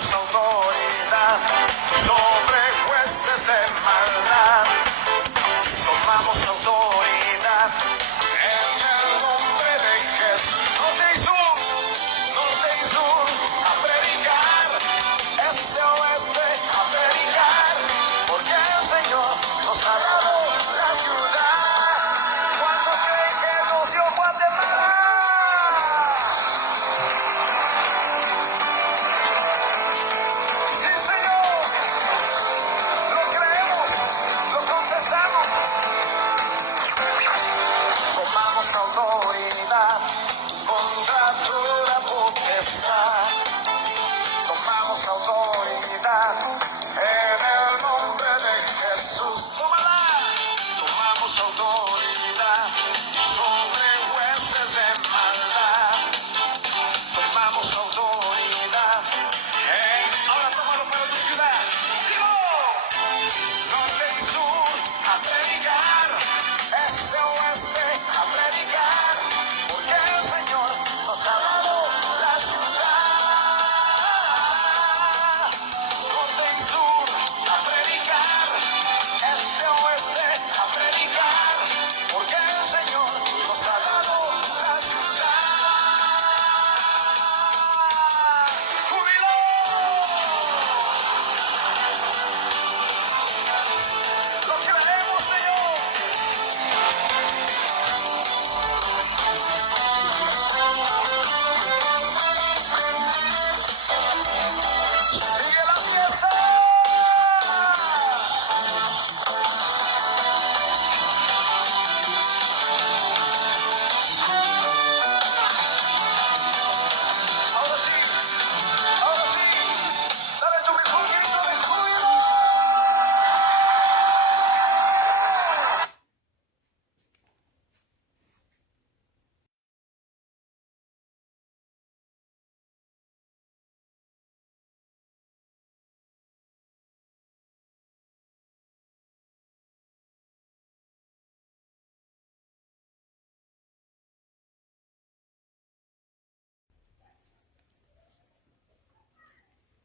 Tomamos autoridad sobre huestes de maldad. Tomamos autoridad en el nombre de Jesús. Norte y sur, a predicar. Este oeste, a predicar. Porque el Señor nos ha dado la ciudad. ¿Cuántos creen que nos dio Guatemala? Sí, Señor, lo creemos, lo confesamos. Tomamos autoridad contra toda potestad. Tomamos autoridad en el nombre de Jesús. Tómala. Tomamos autoridad sobre huestes de maldad. Tomamos autoridad. Ahora tómalo para tu ciudad. ¡Digo! Norte y sur, a predicar. Este oeste, a predicar. Porque el Señor nos ha dado la ciudad. Norte y sur, a predicar. Este oeste, a predicar. Porque el Señor nos ha dado la ciudad. ¡Júbilo! Lo creemos, Señor. Sigue la fiesta. Ahora sí, dale tu mejor grito de júbilo.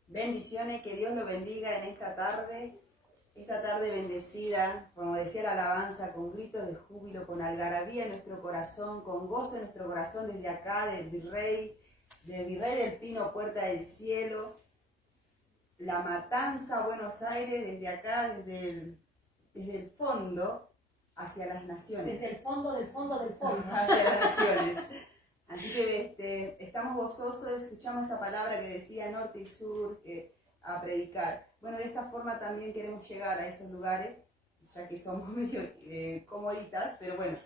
Bendiciones, que Dios lo bendiga en esta tarde bendecida, como decía la alabanza, con gritos de júbilo, con algarabía en nuestro corazón, con gozo en nuestro corazón desde acá, del Virrey del Pino, Puerta del Cielo, La Matanza, Buenos Aires, desde acá, desde el fondo, hacia las naciones. Desde el fondo del fondo del fondo. Hacia las naciones. Así que estamos gozosos, escuchamos esa palabra que decía norte y sur, a predicar. Bueno, de esta forma también queremos llegar a esos lugares, ya que somos medio comoditas, pero bueno,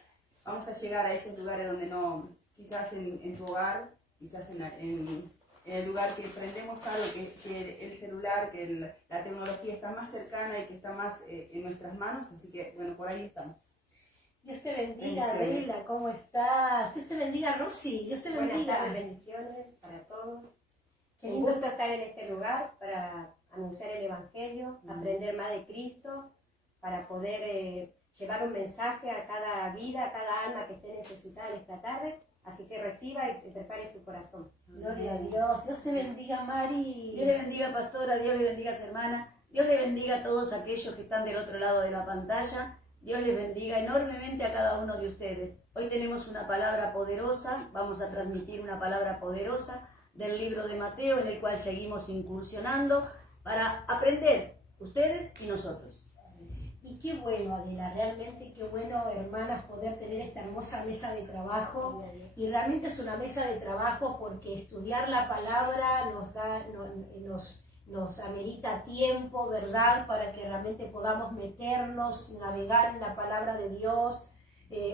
vamos a llegar a esos lugares donde no, quizás en tu hogar, quizás en el lugar que prendemos algo, que el celular, que la tecnología está más cercana y que está más en nuestras manos, así que bueno, por ahí estamos. Dios te bendiga, Adela, ¿cómo estás? Dios te bendiga, Rosy, Dios te bendiga. Buenas tardes, bendiciones para todos. Qué Un lindo. gusto estar en este lugar para anunciar el Evangelio, aprender más de Cristo, para poder llevar un mensaje a cada vida, a cada alma que esté necesitada en esta tarde. Así que reciba y prepare su corazón. Gloria a Dios. Dios te bendiga, Mari. Dios le bendiga, pastora, Dios le bendiga, hermana, Dios le bendiga a todos aquellos que están del otro lado de la pantalla, Dios les bendiga enormemente a cada uno de ustedes. Hoy tenemos una palabra poderosa, vamos a transmitir una palabra poderosa del libro de Mateo, en el cual seguimos incursionando para aprender, ustedes y nosotros. Y qué bueno, Adela, realmente qué bueno, hermanas, poder tener esta hermosa mesa de trabajo. Y realmente es una mesa de trabajo porque estudiar la palabra nos amerita tiempo, ¿verdad? Para que realmente podamos meternos, navegar en la palabra de Dios,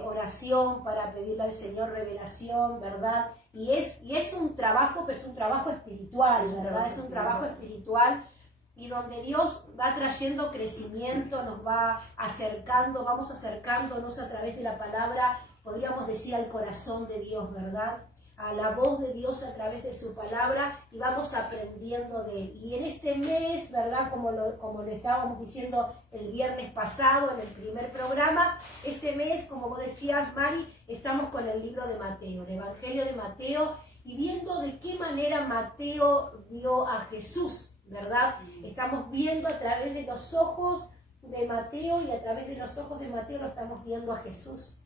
oración para pedirle al Señor revelación, ¿verdad? Y es un trabajo, pero es un trabajo espiritual, ¿verdad? Es un trabajo espiritual y donde Dios va trayendo crecimiento, nos va acercando, vamos acercándonos a través de la palabra, podríamos decir al corazón de Dios, ¿verdad? A la voz de Dios a través de su palabra y vamos aprendiendo de Él. Y en este mes, ¿verdad? Como lo estábamos diciendo el viernes pasado en el primer programa, este mes, como vos decías, Mari, estamos con el libro de Mateo, el Evangelio de Mateo, y viendo de qué manera Mateo vio a Jesús, ¿verdad? Estamos viendo a través de los ojos de Mateo y a través de los ojos de Mateo lo estamos viendo a Jesús.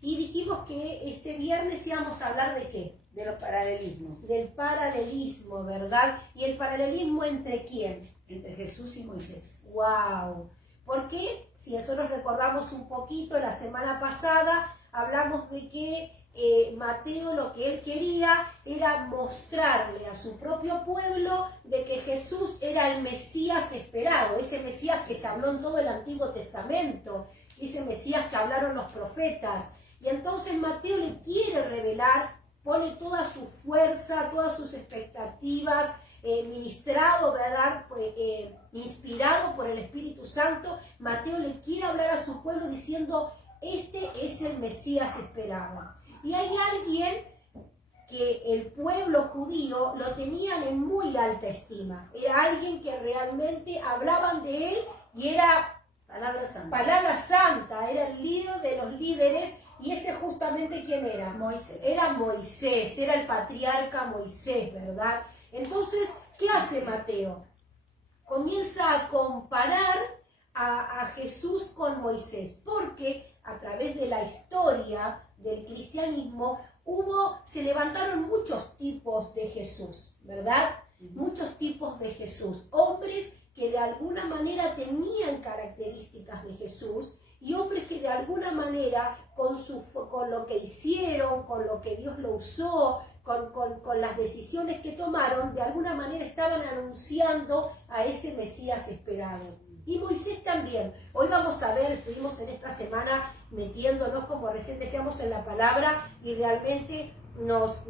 Y dijimos que este viernes íbamos a hablar de ¿qué? De los paralelismos. Del paralelismo, ¿verdad? ¿Y el paralelismo entre quién? Entre Jesús y Moisés. ¡Wow! Porque si nosotros recordamos un poquito, la semana pasada hablamos de que Mateo lo que él quería era mostrarle a su propio pueblo de que Jesús era el Mesías esperado, ese Mesías que se habló en todo el Antiguo Testamento, ese Mesías que hablaron los profetas. Y entonces Mateo le quiere revelar, pone toda su fuerza, todas sus expectativas, ministrado, ¿verdad? Inspirado por el Espíritu Santo. Mateo le quiere hablar a su pueblo diciendo, este es el Mesías esperado. Y hay alguien que el pueblo judío lo tenían en muy alta estima. Era alguien que realmente hablaban de él y era palabra santa, era el líder de los líderes. Y ese justamente ¿quién era? Moisés. Era Moisés, era el patriarca Moisés, ¿verdad? Entonces, ¿qué hace Mateo? Comienza a comparar a Jesús con Moisés, porque a través de la historia del cristianismo se levantaron muchos tipos de Jesús, ¿verdad? Muchos tipos de Jesús, hombres que de alguna manera tenían características de Jesús y hombres que de alguna manera con lo que hicieron, con lo que Dios lo usó, con las decisiones que tomaron, de alguna manera estaban anunciando a ese Mesías esperado. Y Moisés también. Hoy vamos a ver, estuvimos en esta semana metiéndonos, como recién decíamos, en la palabra y realmente nos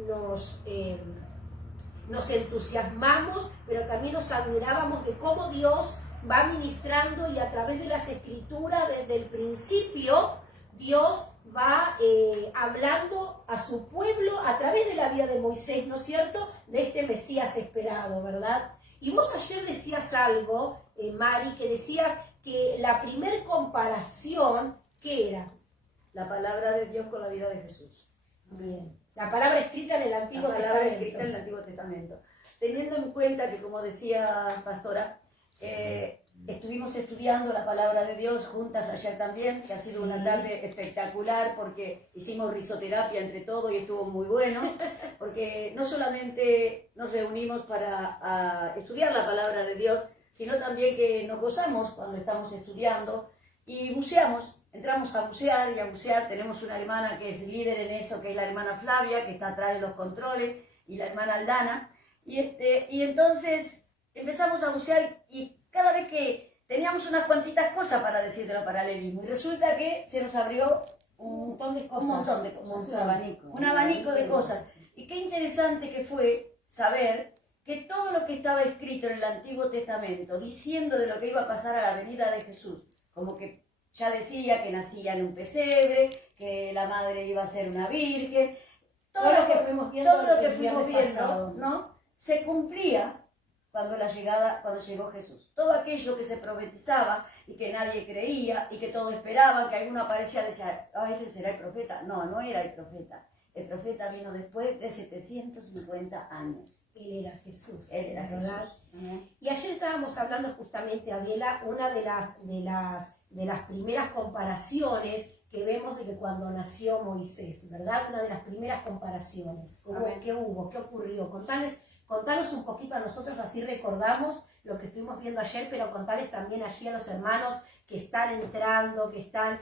entusiasmamos, pero también nos admirábamos de cómo Dios va ministrando y a través de las escrituras desde el principio Dios va hablando a su pueblo a través de la vida de Moisés, ¿no es cierto?, de este Mesías esperado, ¿verdad? Y vos ayer decías algo, Mari, que decías que la primer comparación, ¿qué era? La palabra de Dios con la vida de Jesús. Bien. La palabra escrita en el Antiguo La palabra Testamento. escrita en el Antiguo Testamento. Teniendo en cuenta que, como decía Pastora, estuvimos estudiando la palabra de Dios juntas ayer también, que ha sido una tarde espectacular porque hicimos risoterapia entre todos y estuvo muy bueno, porque no solamente nos reunimos para estudiar la palabra de Dios, sino también que nos gozamos cuando estamos estudiando y buceamos, entramos a bucear y a bucear. Tenemos una hermana que es líder en eso, que es la hermana Flavia, que está atrás de los controles, y la hermana Aldana, y entonces empezamos a bucear y cada vez que teníamos unas cuantitas cosas para decir de los paralelismos, y resulta que se nos abrió un montón de cosas, un abanico de cosas. Y qué interesante que fue saber que todo lo que estaba escrito en el Antiguo Testamento, diciendo de lo que iba a pasar a la venida de Jesús, como que ya decía que nacía en un pesebre, que la madre iba a ser una virgen, todo lo que fuimos viendo, ¿no?, se cumplía cuando llegó Jesús. Todo aquello que se profetizaba y que nadie creía y que todos esperaban, que alguno aparecía y decía, este será el profeta. No, no era el profeta. El profeta vino después de 750 años. Él era Jesús. Él era ¿verdad? Jesús. Y ayer estábamos hablando justamente, Adela, una de las primeras comparaciones que vemos de que cuando nació Moisés, ¿verdad? Una de las primeras comparaciones. ¿Qué hubo? ¿Qué ocurrió? Contanos un poquito a nosotros, así recordamos lo que estuvimos viendo ayer, pero contarles también allí a los hermanos que están entrando, que están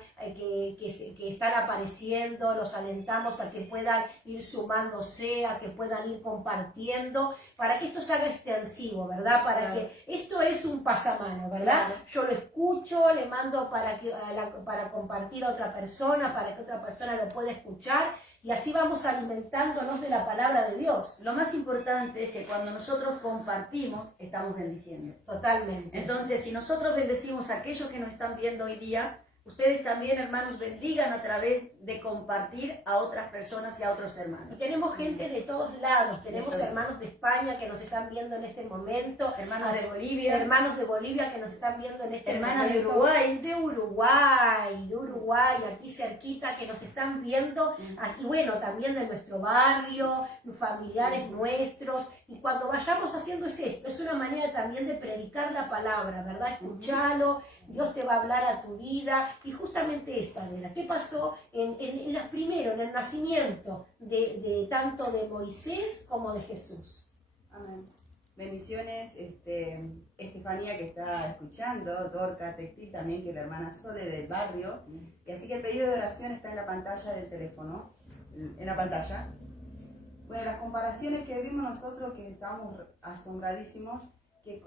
apareciendo, los alentamos a que puedan ir sumándose, a que puedan ir compartiendo, para que esto se haga extensivo, ¿verdad? Para que esto es un pasamano, ¿verdad? Yo lo escucho, le mando para compartir a otra persona, para que otra persona lo pueda escuchar, y así vamos alimentándonos de la palabra de Dios. Lo más importante es que cuando nosotros compartimos, estamos bendiciendo. Totalmente. Entonces, si nosotros bendecimos a aquellos que nos están viendo hoy día, Ustedes también, hermanos, bendigan a través de compartir a otras personas y a otros Y hermanos. tenemos gente de todos lados, tenemos hermanos de España que nos están viendo en este momento, Hermanos de Bolivia, hermanos de Bolivia que nos están viendo en este hermanas de momento, Uruguay, de Uruguay, aquí cerquita que nos están viendo, y bueno, también de nuestro barrio, familiares nuestros, y cuando vayamos haciendo es esto, es una manera también de predicar la palabra, ¿verdad? Escuchalo, Dios te va a hablar a tu vida, y justamente esta, Adela, ¿qué pasó en el nacimiento de tanto de Moisés como de Jesús? Amén. Bendiciones, Estefanía que está escuchando, Dorca, Tecti también, que es la hermana Sole del barrio. Y así que el pedido de oración está en la pantalla del teléfono, en la pantalla. Bueno, las comparaciones que vimos nosotros, que estábamos asombradísimos, que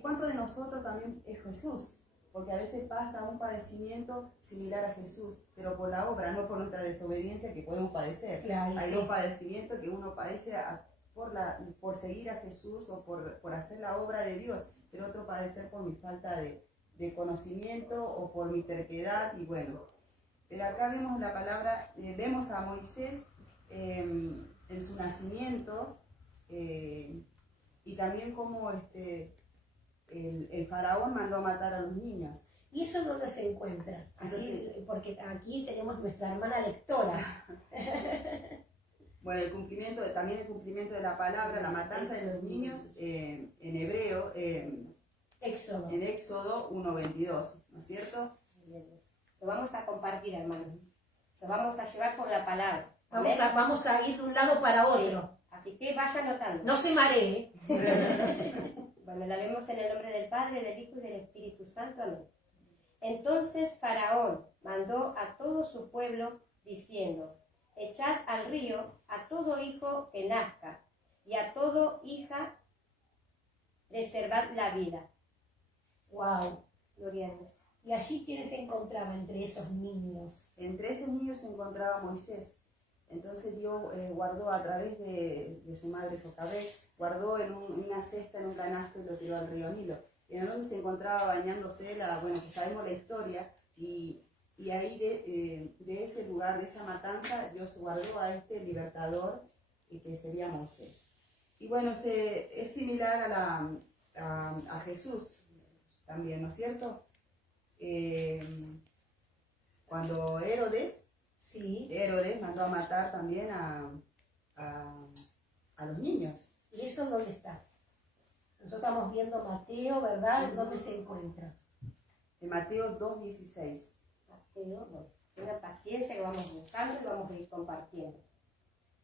cuánto de nosotros también es Jesús, porque a veces pasa un padecimiento similar a Jesús, pero por la obra, no por nuestra desobediencia que podemos padecer. Claro, Hay sí. un padecimiento que uno padece por seguir a Jesús o por hacer la obra de Dios, pero otro padecer por mi falta de conocimiento o por mi terquedad, y bueno. Pero acá vemos la palabra, vemos a Moisés en su nacimiento, y también como el faraón mandó a matar a los niños. ¿Y eso dónde se encuentra? Así, porque aquí tenemos nuestra hermana lectora. Bueno, también el cumplimiento de la palabra, la matanza de los niños en hebreo, Éxodo. en Éxodo 1:22, ¿no es cierto? Lo vamos a compartir, hermanos. Lo vamos a llevar por la palabra. Vamos a ir de un lado para otro. Sí. Así que vaya anotando. No se maree. Bueno, la leemos en el nombre del Padre, del Hijo y del Espíritu Santo. Amén. Entonces Faraón mandó a todo su pueblo diciendo: echad al río a todo hijo que nazca, y a todo hija reservad la vida. Wow. Gloria a Dios. ¿Y allí quién se encontraba entre esos niños? Entre esos niños se encontraba Moisés. Entonces Dios guardó a través de su madre Jocabed, guardó en una cesta, en un canasto, y lo tiró al río Nilo. En donde se encontraba bañándose, bueno, pues sabemos la historia, y ahí de ese lugar, de esa matanza, Dios guardó a este libertador, que sería Moisés. Y bueno, es similar a Jesús también, ¿no es cierto? Cuando Herodes mandó a matar también a los niños. ¿Y eso dónde está? Nosotros estamos viendo Mateo, ¿verdad? ¿Dónde se encuentra? En Mateo 2:16. Mateo, bueno, tengan paciencia que vamos buscando y vamos a ir compartiendo.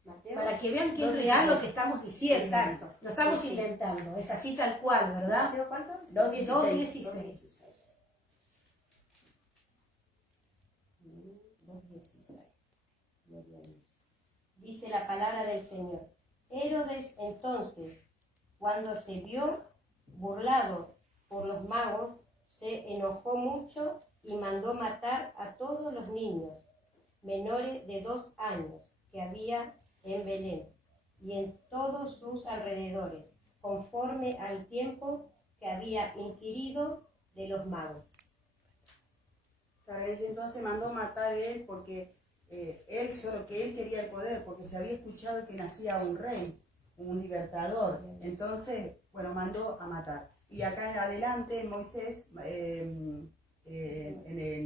Mateo, Para que vean que es 2:16. real lo que estamos diciendo. Exacto. No estamos Sí, sí. inventando, es así tal cual, ¿verdad? ¿Mateo cuánto? 2:16. 2:16. Dice la palabra del Señor. Herodes entonces, cuando se vio burlado por los magos, se enojó mucho y mandó matar a todos los niños menores de 2 años que había en Belén y en todos sus alrededores, conforme al tiempo que había inquirido de los magos. Tal vez entonces mandó matar a él porque solo que él quería el poder, porque se había escuchado que nacía un rey, un libertador. Entonces, bueno, mandó a matar. Y acá en adelante, Moisés, en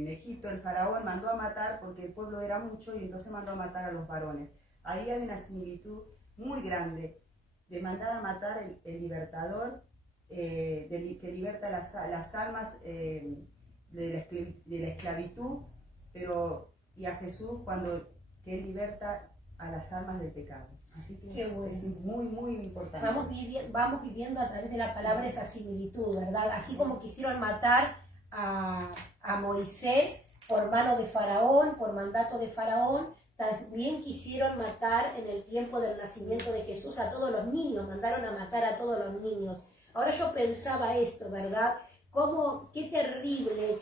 Egipto, el faraón mandó a matar porque el pueblo era mucho, y entonces mandó a matar a los varones. Ahí hay una similitud muy grande de mandar a matar el libertador, que liberta las almas de la esclavitud, y a Jesús que él liberta a las almas del pecado. Así que Qué bueno. es muy, muy importante. Vamos viviendo a través de la palabra esa similitud, ¿verdad? Así como quisieron matar a Moisés por mano de Faraón, por mandato de Faraón, también quisieron matar en el tiempo del nacimiento de Jesús a todos los niños, mandaron a matar a todos los niños. Ahora yo pensaba esto, ¿verdad? Qué terrible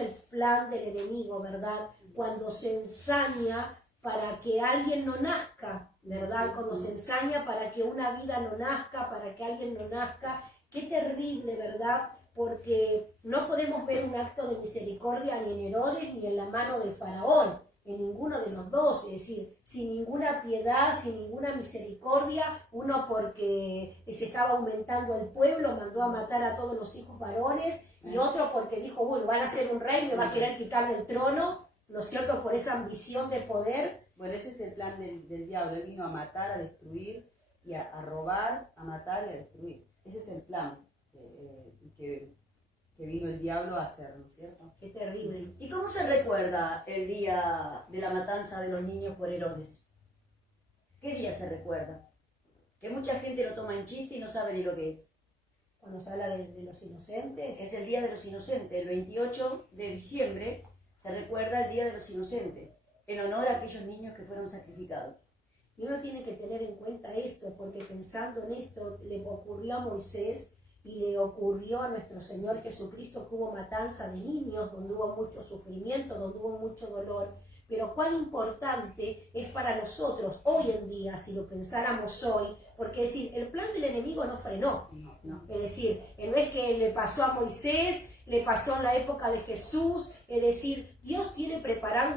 el plan del enemigo, ¿verdad? Cuando se ensaña para que alguien no nazca, ¿verdad? Cuando se ensaña para que una vida no nazca, para que alguien no nazca. Qué terrible, ¿verdad? porque no podemos ver un acto de misericordia ni en Herodes ni en la mano de Faraón, en ninguno de los dos, es decir, sin ninguna piedad, sin ninguna misericordia, uno porque se estaba aumentando el pueblo, mandó a matar a todos los hijos varones, y otro porque dijo, bueno, van a ser un rey, me va a querer quitar del trono, ¿no es cierto?, por esa ambición de poder. Bueno, ese es el plan del diablo. Él vino a matar, a destruir, y a robar, a matar y a destruir. Ese es el plan que vino el diablo a hacer, ¿no es cierto? Qué terrible. ¿Y cómo se recuerda el día de la matanza de los niños por Herodes? ¿Qué día se recuerda? Que mucha gente lo toma en chiste y no sabe ni lo que es. Cuando se habla de los inocentes. Es el Día de los Inocentes. El 28 de diciembre se recuerda el Día de los Inocentes, en honor a aquellos niños que fueron sacrificados. Y uno tiene que tener en cuenta esto, porque pensando en esto, le ocurrió a Moisés y le ocurrió a nuestro Señor Jesucristo, que hubo matanza de niños, donde hubo mucho sufrimiento, donde hubo mucho dolor. Pero cuán importante es para nosotros hoy en día, si lo pensáramos hoy, porque es decir, el plan del enemigo no frenó. No. Es decir, no es que le pasó a Moisés, le pasó en la época de Jesús, es decir, Dios tiene preparado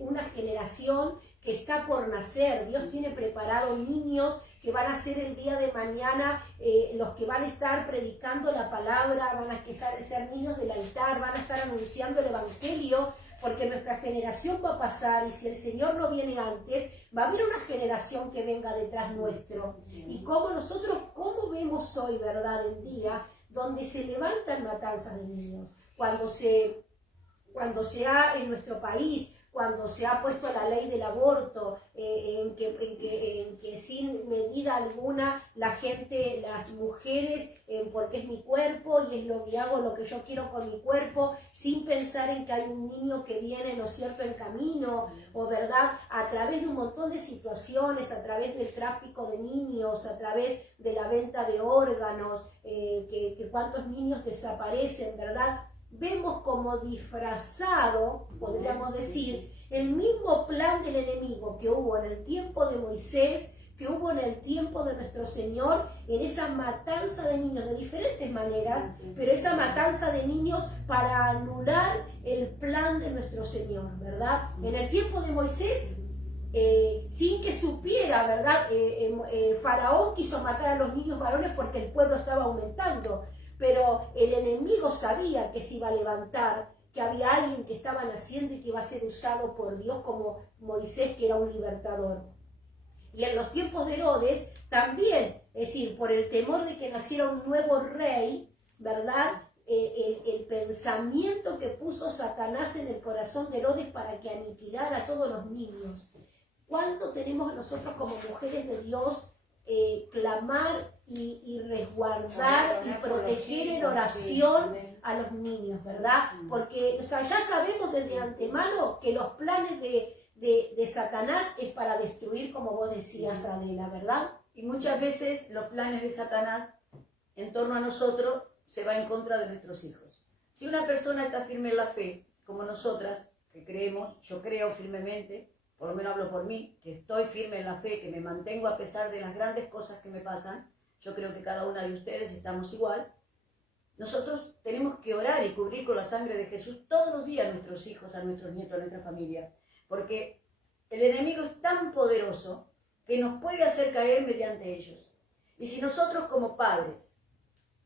una generación que está por nacer, Dios tiene preparado niños que van a ser el día de mañana los que van a estar predicando la palabra, van a ser niños del altar, van a estar anunciando el evangelio, porque nuestra generación va a pasar y si el Señor no viene antes, va a haber una generación que venga detrás nuestro. Y como nosotros, ¿cómo vemos hoy, verdad, en día, donde se levantan matanzas de niños? Cuando se ha en nuestro país, cuando se ha puesto la ley del aborto, en que sin medida alguna la gente, las mujeres, porque es mi cuerpo y es lo que hago, lo que yo quiero con mi cuerpo, sin pensar en que hay un niño que viene, ¿no es cierto?, en camino, o verdad, a través de un montón de situaciones, a través del tráfico de niños, a través de la venta de órganos, que cuántos niños desaparecen, ¿verdad? Vemos como disfrazado, podríamos decir, el mismo plan del enemigo que hubo en el tiempo de Moisés, que hubo en el tiempo de nuestro Señor, en esa matanza de niños de diferentes maneras, pero esa matanza de niños para anular el plan de nuestro Señor, ¿verdad? En el tiempo de Moisés, sin que supiera, ¿verdad? Faraón quiso matar a los niños varones porque el pueblo estaba aumentando. Pero el enemigo sabía que se iba a levantar, que había alguien que estaba naciendo y que iba a ser usado por Dios como Moisés, que era un libertador. Y en los tiempos de Herodes también, es decir, por el temor de que naciera un nuevo rey, ¿verdad? El pensamiento que puso Satanás en el corazón de Herodes para que aniquilara a todos los niños. ¿Cuánto tenemos nosotros como mujeres de Dios clamar y resguardar y proteger en oración a los niños, ¿verdad? Porque ya sabemos desde antemano que los planes de Satanás es para destruir, como vos decías, Adela, ¿verdad? Y muchas veces los planes de Satanás en torno a nosotros se va en contra de nuestros hijos. Si una persona está firme en la fe, como nosotras, que creemos, yo creo firmemente, por lo menos hablo por mí, que estoy firme en la fe, que me mantengo a pesar de las grandes cosas que me pasan, yo creo que cada una de ustedes estamos igual, nosotros tenemos que orar y cubrir con la sangre de Jesús todos los días a nuestros hijos, a nuestros nietos, a nuestra familia, porque el enemigo es tan poderoso que nos puede hacer caer mediante ellos. Y si nosotros como padres,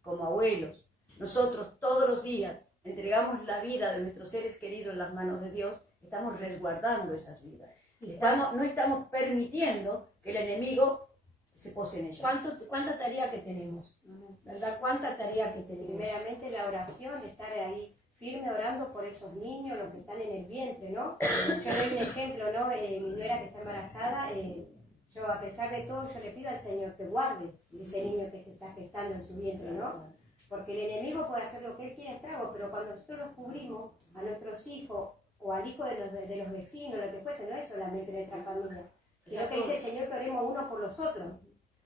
como abuelos, nosotros todos los días entregamos la vida de nuestros seres queridos en las manos de Dios, estamos resguardando esas vidas. No estamos permitiendo que el enemigo se pose en ellos. ¿Cuánta tarea que tenemos? ¿Verdad? ¿Cuánta tarea que tenemos? Primeramente la oración, de estar ahí firme orando por esos niños, los que están en el vientre, ¿no? Yo doy un ejemplo, ¿no? Mi nuera que está embarazada, yo a pesar de todo, yo le pido al Señor que guarde ese niño que se está gestando en su vientre, ¿no? Porque el enemigo puede hacer lo que él quiera estrago, pero cuando nosotros los cubrimos a nuestros hijos o al hijo de los vecinos, lo que fuese, no es solamente nuestra familia, sino que dice el Señor que oremos unos por los otros,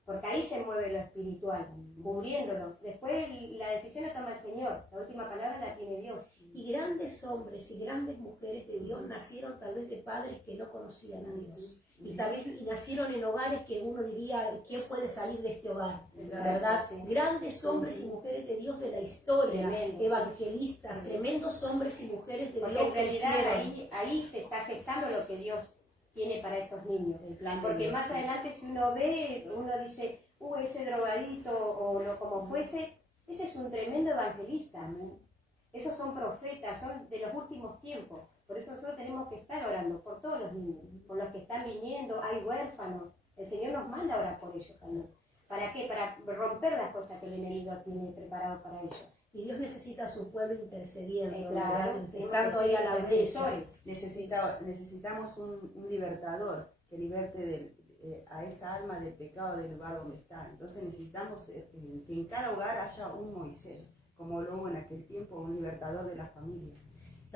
porque ahí se mueve lo espiritual, cubriéndolos. Después la decisión la toma el Señor, la última palabra la tiene Dios. Y grandes hombres y grandes mujeres de Dios nacieron tal vez de padres que no conocían a Dios. Y también nacieron en hogares que uno diría, ¿quién puede salir de este hogar? Exacto, ¿Verdad? sí. Grandes hombres y mujeres de Dios de la historia, Tremendo. evangelistas, tremendos hombres y mujeres de Porque Dios en que realidad hicieron. ahí se está gestando lo que Dios tiene para esos niños. El plan de Porque Dios, más sí. adelante si uno ve, uno dice, ese drogadito o lo como fuese, ese es un tremendo evangelista, ¿no? Esos son profetas, son de los últimos tiempos. Por eso nosotros tenemos que estar orando por todos los niños, por los que están viniendo, hay huérfanos. El Señor nos manda a orar por ellos también. ¿Para qué? Para romper las cosas que el enemigo tiene preparado para ellos. Y Dios necesita a su pueblo intercediendo, Claro, ¿verdad? Estando ahí a la brecha. Necesitamos un libertador que liberte a esa alma del pecado del lugar donde está. Entonces necesitamos que en cada hogar haya un Moisés, como lo hubo en aquel tiempo, un libertador de la familia.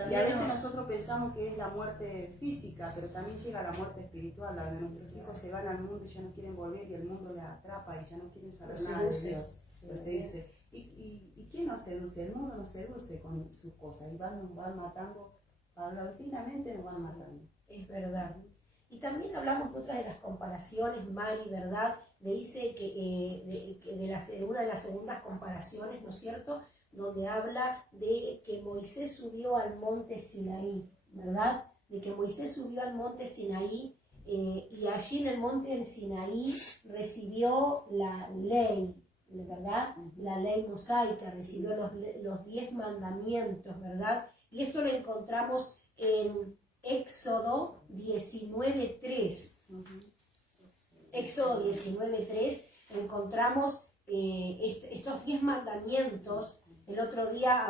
Y a veces nosotros pensamos que es la muerte física, pero también llega la muerte espiritual, la de nuestros hijos se van al mundo y ya no quieren volver y el mundo les atrapa y ya no quieren saber Los nada de seduce. Dios. Los seduce. ¿Y quién nos seduce? El mundo nos seduce con sus cosas y nos van matando, paulatinamente nos van matando. Es verdad. Y también hablamos de otra de las comparaciones, Mari, ¿verdad? Le dice una de las segundas comparaciones, ¿no es cierto?, donde habla de que Moisés subió al monte Sinaí, ¿verdad? De que Moisés subió al monte Sinaí y allí en el monte Sinaí recibió la ley, ¿verdad? La ley mosaica, recibió los 10 mandamientos, ¿verdad? Y esto lo encontramos en Éxodo 19:3. Éxodo 19:3 encontramos estos 10 mandamientos. El otro día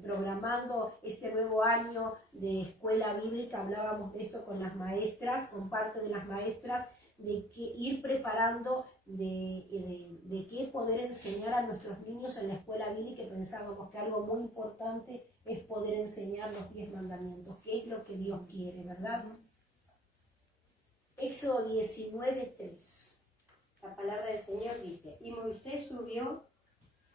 programando este nuevo año de escuela bíblica, hablábamos de esto con las maestras, con parte de las maestras, de que ir preparando de qué poder enseñar a nuestros niños en la escuela bíblica, y pensábamos que algo muy importante es poder enseñar los 10 mandamientos, que es lo que Dios quiere, ¿verdad? Éxodo 19:3. La palabra del Señor dice, y Moisés subió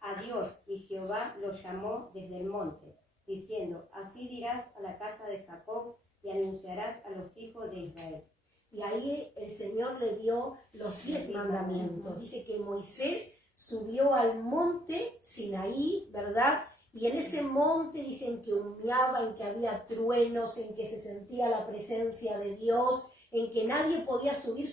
a Dios y Jehová lo llamó desde el monte, diciendo, así dirás a la casa de Jacob y anunciarás a los hijos de Israel. Y ahí el Señor le dio los 10 mandamientos. Dice que Moisés subió al monte Sinaí, ¿verdad? Y en ese monte dicen que humeaba, en que había truenos, en que se sentía la presencia de Dios, en que nadie podía subir,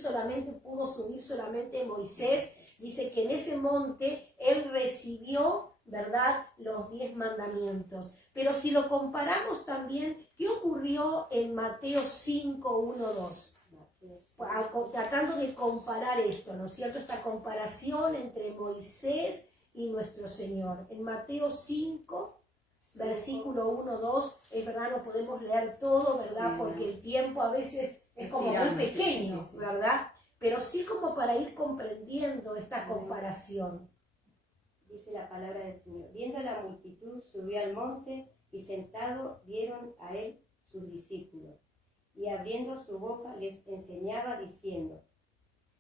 pudo subir solamente Moisés. Dice que en ese monte él recibió, ¿verdad?, los 10 mandamientos. Pero si lo comparamos también, ¿qué ocurrió en Mateo 5, 1, 2? Tratando de comparar esto, ¿no es cierto? Esta comparación entre Moisés y nuestro Señor. En Mateo 5, versículo 1, 2, es verdad, no podemos leer todo, ¿verdad? Sí, porque el tiempo a veces es como muy pequeño, sí. ¿Verdad? Pero sí como para ir comprendiendo esta comparación. Dice la palabra del Señor. Viendo la multitud, subió al monte y sentado vieron a él sus discípulos. Y abriendo su boca les enseñaba diciendo,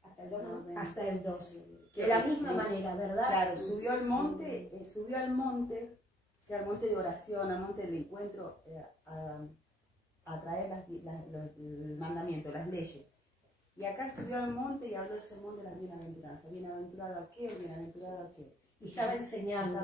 hasta el 2, ¿no? Hasta el 2. De la misma manera, ¿verdad? Claro, subió al monte, o sea, al monte de oración, al monte del encuentro, a traer el mandamiento, las leyes. Y acá subió al monte y habló el sermón de las bienaventuranzas. Bienaventurado aquel, bienaventurado aquel. Y estaba enseñando.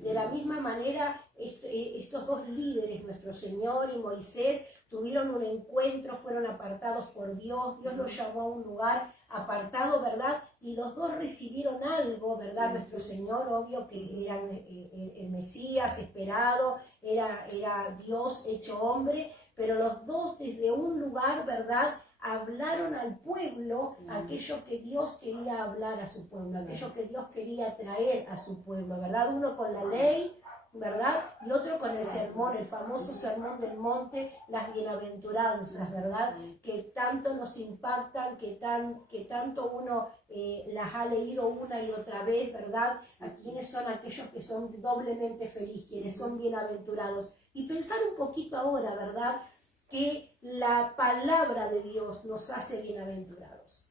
De la misma manera, estos dos líderes, nuestro Señor y Moisés, tuvieron un encuentro, fueron apartados por Dios, Dios los llamó a un lugar apartado, ¿verdad? Y los dos recibieron algo, ¿verdad? Nuestro Señor, obvio que era el Mesías esperado, era Dios hecho hombre, pero los dos desde un lugar, ¿verdad?, hablaron al pueblo aquello que Dios quería hablar a su pueblo, aquello que Dios quería traer a su pueblo, ¿verdad? Uno con la ley, ¿verdad? Y otro con el sermón, el famoso sermón del monte, las bienaventuranzas, ¿verdad? Que tanto nos impactan, que tanto uno las ha leído una y otra vez, ¿verdad? ¿A quiénes son aquellos que son doblemente felices, quienes son bienaventurados? Y pensar un poquito ahora, ¿verdad?, que la palabra de Dios nos hace bienaventurados.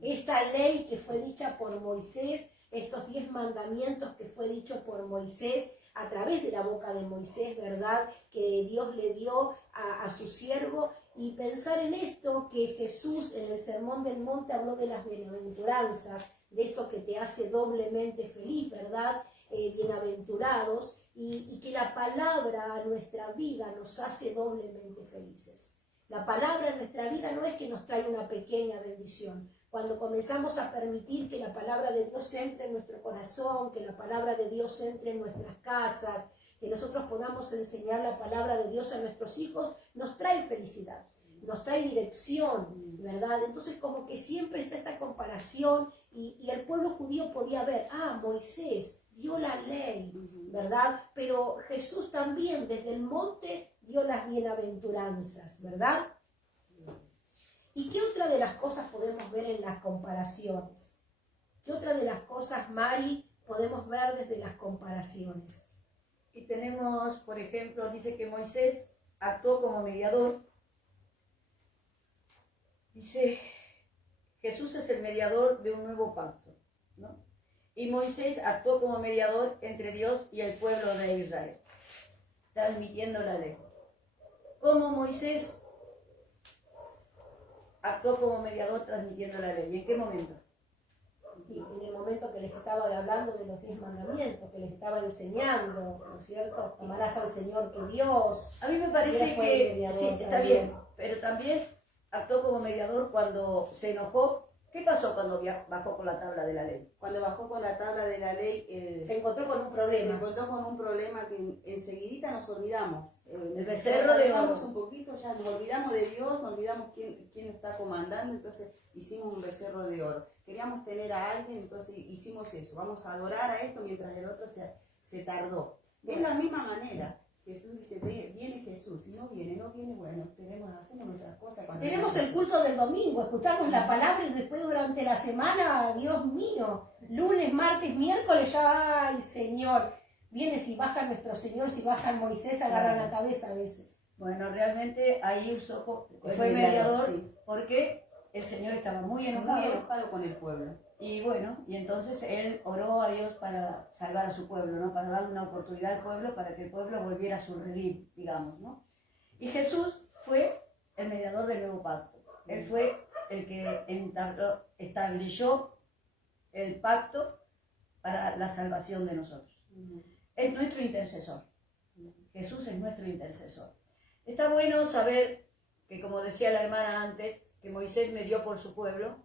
Esta ley que fue dicha por Moisés, estos 10 mandamientos que fue dicho por Moisés, a través de la boca de Moisés, ¿verdad?, que Dios le dio a su siervo, y pensar en esto que Jesús en el Sermón del Monte habló de las bienaventuranzas, de esto que te hace doblemente feliz, ¿verdad? Bienaventurados, y que la palabra a nuestra vida nos hace doblemente felices. La palabra en nuestra vida no es que nos trae una pequeña bendición. Cuando comenzamos a permitir que la palabra de Dios entre en nuestro corazón, que la palabra de Dios entre en nuestras casas, que nosotros podamos enseñar la palabra de Dios a nuestros hijos, nos trae felicidad, nos trae dirección, ¿verdad? Entonces como que siempre está esta comparación y el pueblo judío podía ver, Moisés dio la ley, ¿verdad? Pero Jesús también desde el monte dio las bienaventuranzas, ¿verdad? ¿Y qué otra de las cosas podemos ver en las comparaciones? ¿Qué otra de las cosas, Mari, podemos ver desde las comparaciones? Y tenemos, por ejemplo, dice que Moisés actuó como mediador. Dice, Jesús es el mediador de un nuevo pacto, ¿no? Y Moisés actuó como mediador entre Dios y el pueblo de Israel, transmitiendo la ley. ¿Cómo Moisés actuó como mediador transmitiendo la ley? ¿Y en qué momento? Y en el momento que les estaba hablando de los 10 mandamientos, que les estaba enseñando, ¿no es cierto? Amarás al Señor tu Dios. A mí me parece que sí, está también. bien, pero también actuó como mediador cuando se enojó. ¿Qué pasó cuando bajó con la tabla de la ley? Cuando bajó con la tabla de la ley, Se encontró con un se problema. encontró con un problema que enseguidita nos olvidamos. El becerro de oro. Un poquito, ya nos olvidamos de Dios, nos olvidamos quién nos está comandando, entonces hicimos un becerro de oro. Queríamos tener a alguien, entonces hicimos eso. Vamos a adorar a esto mientras el otro se tardó. De la misma manera, Jesús dice, viene Jesús, y no viene, bueno, hacemos nuestras cosas. Tenemos el culto del domingo, escuchamos la palabra y después durante la semana, Dios mío, lunes, martes, miércoles, ya, ay Señor, viene si baja nuestro Señor, si baja Moisés, agarra la cabeza a veces. Bueno, realmente ahí fue mediador, sí, porque el Señor estaba muy enojado con el pueblo. y bueno, y entonces él oró a Dios para salvar a su pueblo, ¿no? Para darle una oportunidad al pueblo, para que el pueblo volviera a su redil, digamos, ¿no? Y Jesús fue el mediador del nuevo pacto. Él fue el que estableció el pacto para la salvación de nosotros. Es nuestro intercesor. Jesús es nuestro intercesor. Está bueno saber que, como decía la hermana antes, que Moisés medió por su pueblo,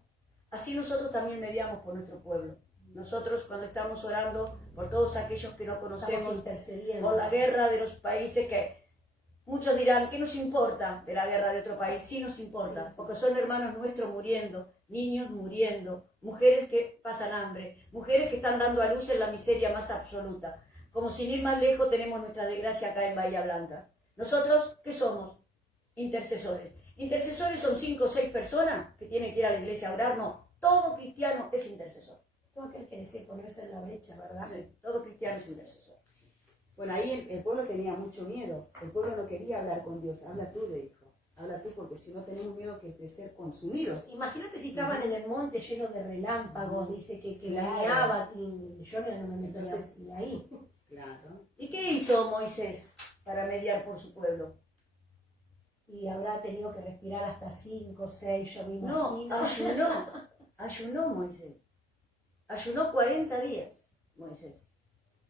así nosotros también mediamos por nuestro pueblo. Nosotros cuando estamos orando por todos aquellos que no conocemos, intercediendo por la guerra de los países, que muchos dirán, ¿qué nos importa de la guerra de otro país? Sí nos importa, porque son hermanos nuestros muriendo, niños muriendo, mujeres que pasan hambre, mujeres que están dando a luz en la miseria más absoluta. Como sin ir más lejos tenemos nuestra desgracia acá en Bahía Blanca. Nosotros, ¿qué somos? Intercesores. Intercesores son 5 o 6 personas que tienen que ir a la iglesia a orar. No, todo cristiano es intercesor. Todo aquel que desee ponerse en la brecha, ¿verdad? Todo cristiano es intercesor. Bueno, ahí el pueblo tenía mucho miedo. El pueblo no quería hablar con Dios. Habla tú, le dijo. Habla tú, porque si no tenemos miedo de ser consumidos. Imagínate si estaban en el monte lleno de relámpagos, dice que Claro. bañaba, y yo no me meto ni ahí. Claro. ¿Y qué hizo Moisés para mediar por su pueblo? Y habrá tenido que respirar hasta 5, 6, yo me No, imagino. ayunó Moisés. Ayunó 40 días Moisés,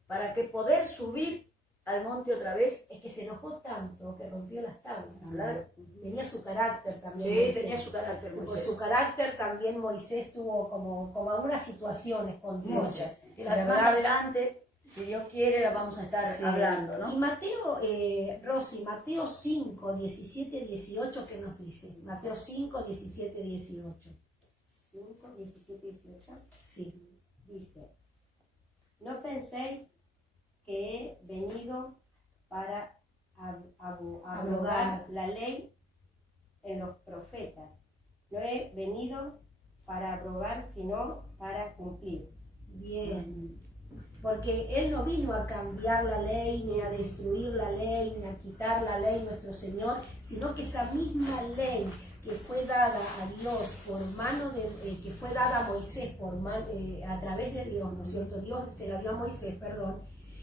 para que poder subir al monte otra vez. Es que se enojó tanto que rompió las tablas. Claro. Tenía su carácter también. Sí, Moisés. tenía su carácter Por Moisés. su carácter también Moisés tuvo como algunas situaciones con Dios. Muchas. Que La más verdad- adelante, si Dios quiere, la vamos a estar Sí. hablando, ¿no? Y Mateo, Rosy, Mateo 5, 17, 18, ¿qué nos dice? Mateo 5, 17, 18. 5, 17, 18. Sí. Dice, no penséis que he venido para abrogar la ley en los profetas. No he venido para abrogar, sino para cumplir. Bien. Porque Él no vino a cambiar la ley, ni a destruir la ley, ni a quitar la ley, nuestro Señor, sino que esa misma ley que fue dada a Dios por mano de, que fue dada a Moisés a través de Dios, ¿no es cierto? Dios se la dio a Moisés, perdón.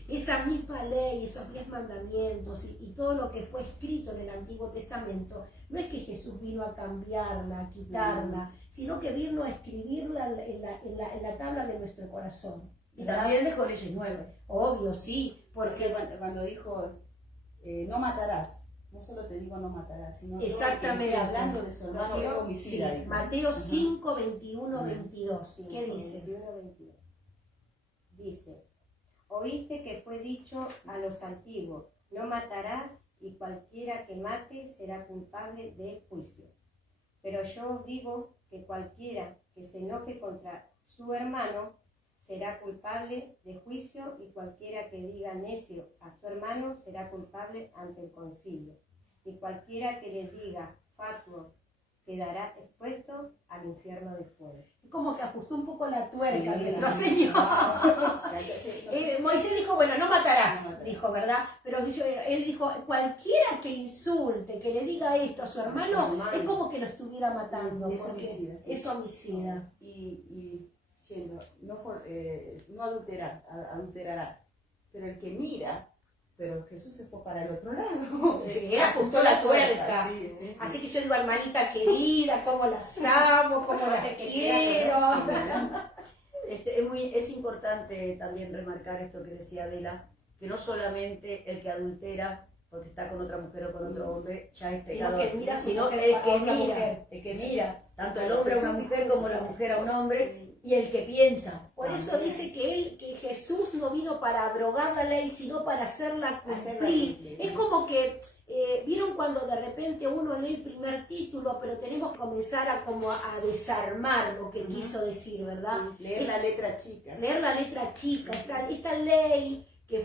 esa misma ley, esos 10 mandamientos y todo lo que fue escrito en el Antiguo Testamento, no es que Jesús vino a cambiarla, a quitarla, sino que vino a escribirla en la tabla de nuestro corazón. Y también dejó leyes nuevas. Obvio, sí, Porque porque cuando dijo, no matarás, no solo te digo no matarás, sino exactamente, todo el que esté hablando de su hermano es homicida. sí, dijo. Mateo 5, 21, 22. 5, ¿Qué dice? 21, 22. Dice, oíste que fue dicho a los antiguos, no matarás, y cualquiera que mate será culpable de juicio. Pero yo os digo que cualquiera que se enoje contra su hermano será culpable de juicio, y cualquiera que diga necio a su hermano será culpable ante el concilio. Y cualquiera que le diga fatuo quedará expuesto al infierno de fuego. Como que ajustó un poco la tuerca, Sí, nuestro sí. Señor. Sí, Moisés dijo, bueno, no matarás, No matarás. dijo, ¿verdad? Pero él dijo, cualquiera que insulte, que le diga esto a su hermano, es como que lo estuviera matando. Es porque homicida, sí. es homicida. y diciendo, no adulterarás, pero el que mira, pero Jesús se fue para el otro lado. Él ajustó la tuerca. Sí, sí, sí. Así que yo digo, hermanita querida, cómo las amo, cómo las quiero. Es importante también remarcar esto que decía Adela, que no solamente el que adultera porque está con otra mujer o con otro hombre ya es pecador, que mira a su sino mujer, el a que otra mira, mujer. el que mira, tanto el hombre a una mujer como la mujer a un hombre, y el que piensa. Por eso dice que Jesús no vino para abrogar la ley, sino para hacerla cumplir. Es como que, vieron cuando de repente uno lee el primer título, pero tenemos que comenzar a desarmar lo que quiso decir, ¿verdad? Leer la letra chica. Leer la letra chica, esta ley que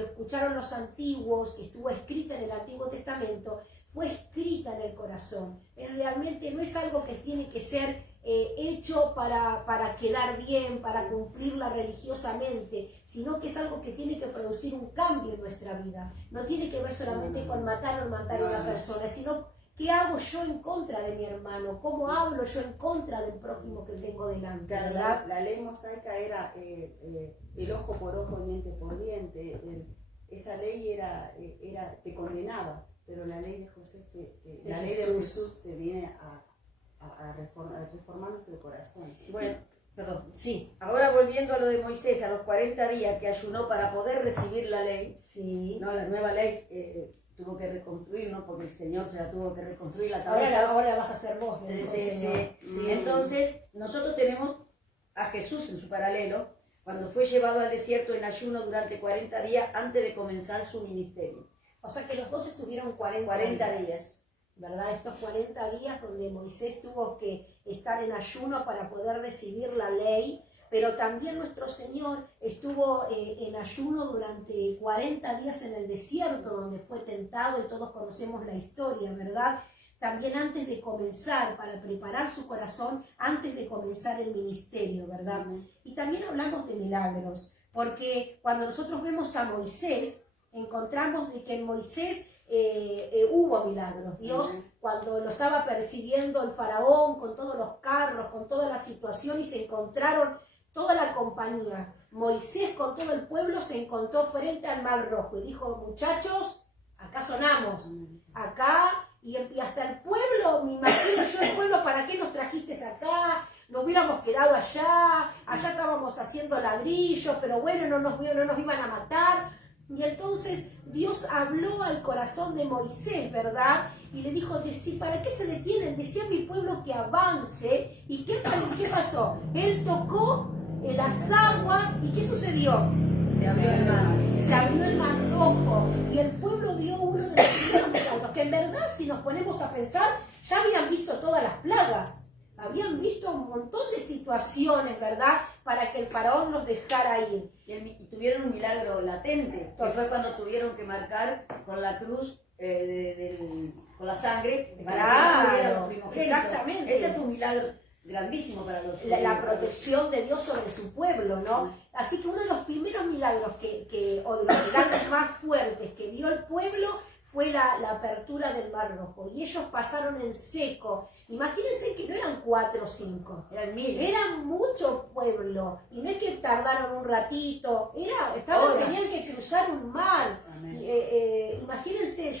escucharon los antiguos, que estuvo escrita en el Antiguo Testamento, fue escrita en el corazón. Realmente no es algo que tiene que ser hecho para quedar bien, para cumplirla religiosamente, sino que es algo que tiene que producir un cambio en nuestra vida. No tiene que ver solamente con matar o matar a una persona, sino qué hago yo en contra de mi hermano, cómo hablo yo en contra del prójimo que tengo delante, Claro, ¿verdad? la ley mosaica era el ojo por ojo, diente por diente. Esa ley te condenaba, pero la ley de José, la ley de Jesús te viene a reformar nuestro corazón. Bueno, perdón. Sí, ahora volviendo a lo de Moisés, a los 40 días que ayunó para poder recibir la ley, Sí. ¿no? La nueva ley tuvo que reconstruir, ¿no? Porque el Señor se la tuvo que reconstruir la tableta. Ahora la vas a hacer vos, Sí, dijo sí, el Señor. sí. Entonces, nosotros tenemos a Jesús en su paralelo, cuando fue llevado al desierto en ayuno durante 40 días antes de comenzar su ministerio. O sea que los dos estuvieron 40 días. ¿Verdad? Estos 40 días donde Moisés tuvo que estar en ayuno para poder recibir la ley, pero también nuestro Señor estuvo en ayuno durante 40 días en el desierto, donde fue tentado, y todos conocemos la historia, ¿verdad? También antes de comenzar, para preparar su corazón, antes de comenzar el ministerio, ¿verdad? Y también hablamos de milagros, porque cuando nosotros vemos a Moisés, encontramos de que en Moisés hubo milagros. Dios, cuando lo estaba persiguiendo el faraón con todos los carros, con toda la situación, y se encontraron toda la compañía, Moisés con todo el pueblo se encontró frente al Mar Rojo y dijo, muchachos, acá sonamos, acá, y hasta el pueblo, me imagino yo el pueblo, ¿para qué nos trajiste acá? Nos hubiéramos quedado allá estábamos haciendo ladrillos, pero bueno, no nos iban a matar. Y entonces Dios habló al corazón de Moisés, ¿verdad? Y le dijo, ¿para qué se detienen? Decía a mi pueblo que avance. ¿Y qué pasó? Él tocó en las aguas, ¿y qué sucedió? Se abrió el mar. Se abrió el Mar Rojo, y el pueblo vio uno de los primeros milagros, que en verdad, si nos ponemos a pensar, ya habían visto todas las plagas. Habían visto un montón de situaciones, ¿verdad?, para que el faraón los dejara ir. Y tuvieron un milagro latente, que fue cuando tuvieron que marcar con la cruz, con la sangre, para que no murieran los primogénitos. Exactamente. Ese fue un milagro grandísimo para los La protección de Dios sobre su pueblo, ¿no? Así que uno de los primeros milagros o de los milagros más fuertes que vio el pueblo fue la apertura del Mar Rojo. Y ellos pasaron en seco. Imagínense que no eran 4 o 5. Eran miles. Eran mucho pueblo. Y no es que tardaron un ratito. Tenían que cruzar un mar. Imagínense,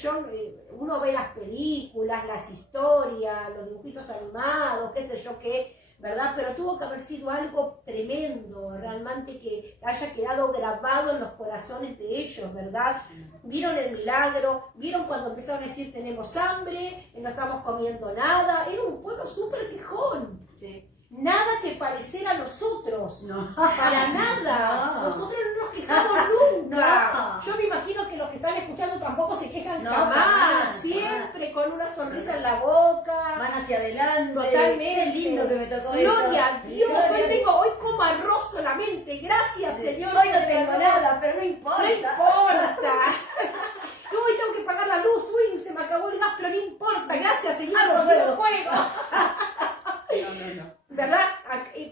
uno ve las películas, las historias, los dibujitos animados, qué sé yo qué, ¿verdad? Pero tuvo que haber sido algo tremendo, realmente que haya quedado grabado en los corazones de ellos, ¿verdad? Vieron el milagro, vieron cuando empezaron a decir tenemos hambre, no estamos comiendo nada, era un pueblo súper quejón. Sí. Nada que pareciera a nosotros, No. para nada. No. Nosotros no nos quejamos nunca. No. Yo me imagino que los que están escuchando tampoco se quejan No, jamás. jamás, Siempre con una sonrisa en la boca. Van hacia adelante. Totalmente. Qué lindo que me tocó Gloria esto. a Dios. Gloria Hoy como arroz solamente. Gracias, Sí. Señor. Hoy no tengo nada, pero no importa. No importa. Hoy tengo que pagar la luz. Uy, se me acabó el gas, pero no importa. Gracias, Señor. Hago No fuego. fuego. No. ¿Verdad?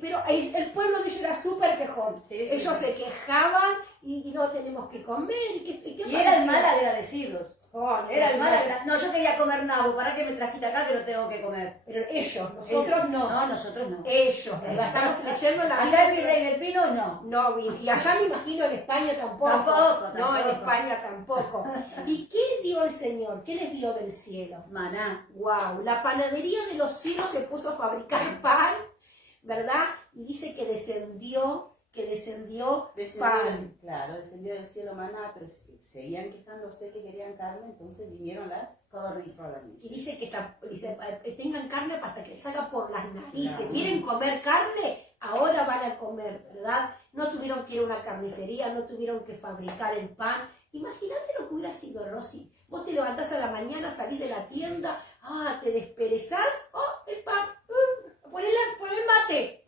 Pero el pueblo de ellos era súper quejón. Sí, sí, Ellos sí. se quejaban y no tenemos que comer. ¿Qué Y eran parecía? mal agradecidos. Oh, Era el mal no. agradecido. No, yo quería comer nabo. ¿Para qué me trajiste acá que lo tengo que comer? Pero ellos, nosotros no. No, nosotros no. Ellos, ¿verdad? Estamos leyendo la Acá en mi Rey del Pino, no. No, y allá me imagino en España tampoco. Tampoco. No, en España tampoco. ¿Y qué dio el Señor? ¿Qué les dio del cielo? Maná. Wow, la panadería de los cielos se puso a fabricar pan, ¿verdad? Y dice que descendió pan. Claro, descendió del cielo maná, pero seguían quejándose que querían carne, entonces vinieron las Codornices. Y dice que tengan carne hasta que les salga por las narices. Claro. ¿Quieren comer carne? Ahora van a comer, ¿verdad? No tuvieron que ir a una carnicería, no tuvieron que fabricar el pan. Imagínate lo que hubiera sido, Rosy. Vos te levantás a la mañana, salís de la tienda, te desperezás, el pan, pon el mate.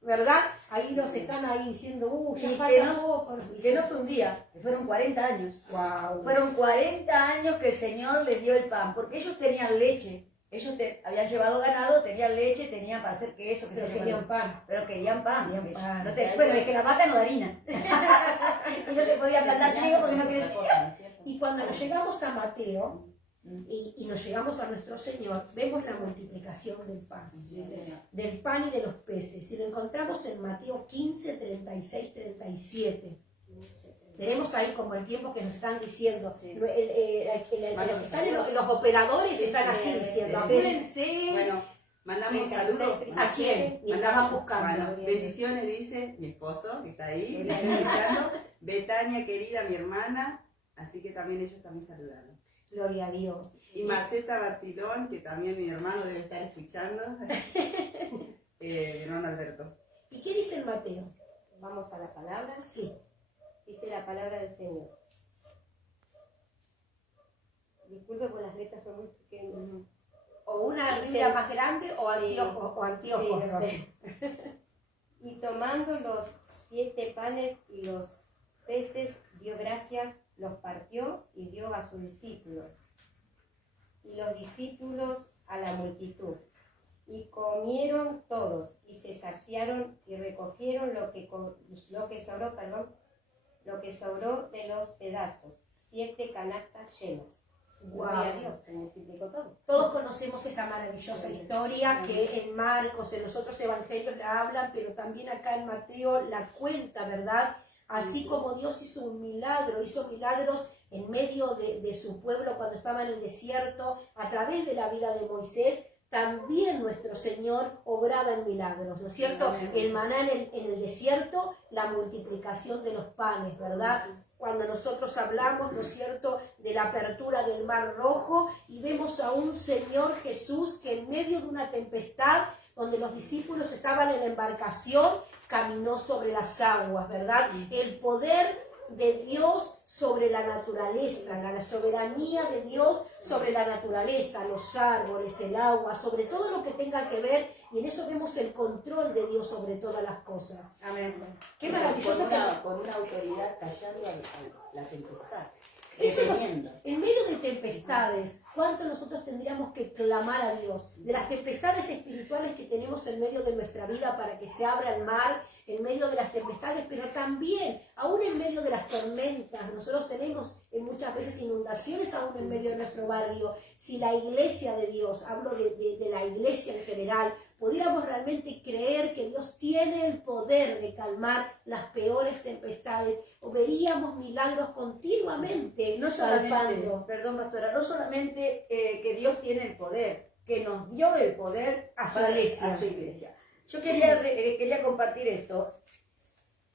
¿Verdad? Ahí nos están ahí diciendo, ya Y falta poco. que no fue un día, que fueron 40 años. Wow. Fueron 40 años que el Señor les dio el pan, porque ellos tenían leche. Ellos habían llevado ganado, tenían leche, tenían para hacer queso, Pero querían pan. Pero querían pan. Querían pan. Bueno, es que la vaca no da harina. Y no se podía plantar trigo porque no crecía. Y cuando nos llegamos a Mateo y nos llegamos a nuestro Señor, vemos la multiplicación del pan. Sí, Señor. Del pan y de los peces. Y lo encontramos en Mateo 15, 36, 37. Tenemos ahí como el tiempo que nos están diciendo. Sí. Los operadores están así sí, diciendo, sí. apúrense. Bueno, mandamos saludos. ¿A quién? Y estaban buscando. Bueno, bendiciones, dice mi esposo, que está ahí, escuchando. Betania, querida, mi hermana, así que también ellos también saludaron. Gloria a Dios. Y Marceta Bartilón, que también mi hermano debe estar escuchando. Mi hermano Alberto. ¿Y qué dice el Mateo? Vamos a la palabra. Sí. Dice la palabra del Señor. Disculpe por las letras son muy pequeñas. O una Sí. Biblia más grande o Sí. anteojos. Sí, no lo sé. Y tomando los 7 panes y los peces, dio gracias, los partió y dio a sus discípulos. Y los discípulos a la multitud. Y comieron todos, y se saciaron y recogieron lo que sobró de los pedazos, 7 canastas llenas. Gloria a Dios, se multiplicó todo. Todos conocemos esa maravillosa historia que en Marcos, en los otros evangelios la hablan, pero también acá en Mateo la cuenta, ¿verdad? Así como Dios hizo un milagro, hizo milagros en medio de su pueblo cuando estaba en el desierto, a través de la vida de Moisés, también nuestro Señor obraba en milagros, ¿no es cierto? El maná en el desierto, la multiplicación de los panes, ¿verdad? Cuando nosotros hablamos, ¿no es cierto?, de la apertura del Mar Rojo y vemos a un Señor Jesús que en medio de una tempestad, donde los discípulos estaban en la embarcación, caminó sobre las aguas, ¿verdad? El poder de Dios sobre la naturaleza, la soberanía de Dios sobre la naturaleza, los árboles, el agua, sobre todo lo que tenga que ver, y en eso vemos el control de Dios sobre todas las cosas. Amén. Qué maravilloso Con una autoridad callando a la tempestad. deteniendo. En medio de tempestades, ¿cuánto nosotros tendríamos que clamar a Dios? De las tempestades espirituales que tenemos en medio de nuestra vida para que se abra el mar, en medio de las tempestades, pero también, aún en medio de las tormentas. Nosotros tenemos muchas veces inundaciones aún en medio de nuestro barrio. Si la iglesia de Dios, hablo de la iglesia en general, pudiéramos realmente creer que Dios tiene el poder de calmar las peores tempestades, o veríamos milagros continuamente No solamente, palpando. perdón pastora, no solamente que Dios tiene el poder, que nos dio el poder A su iglesia. a su iglesia. Yo quería compartir esto.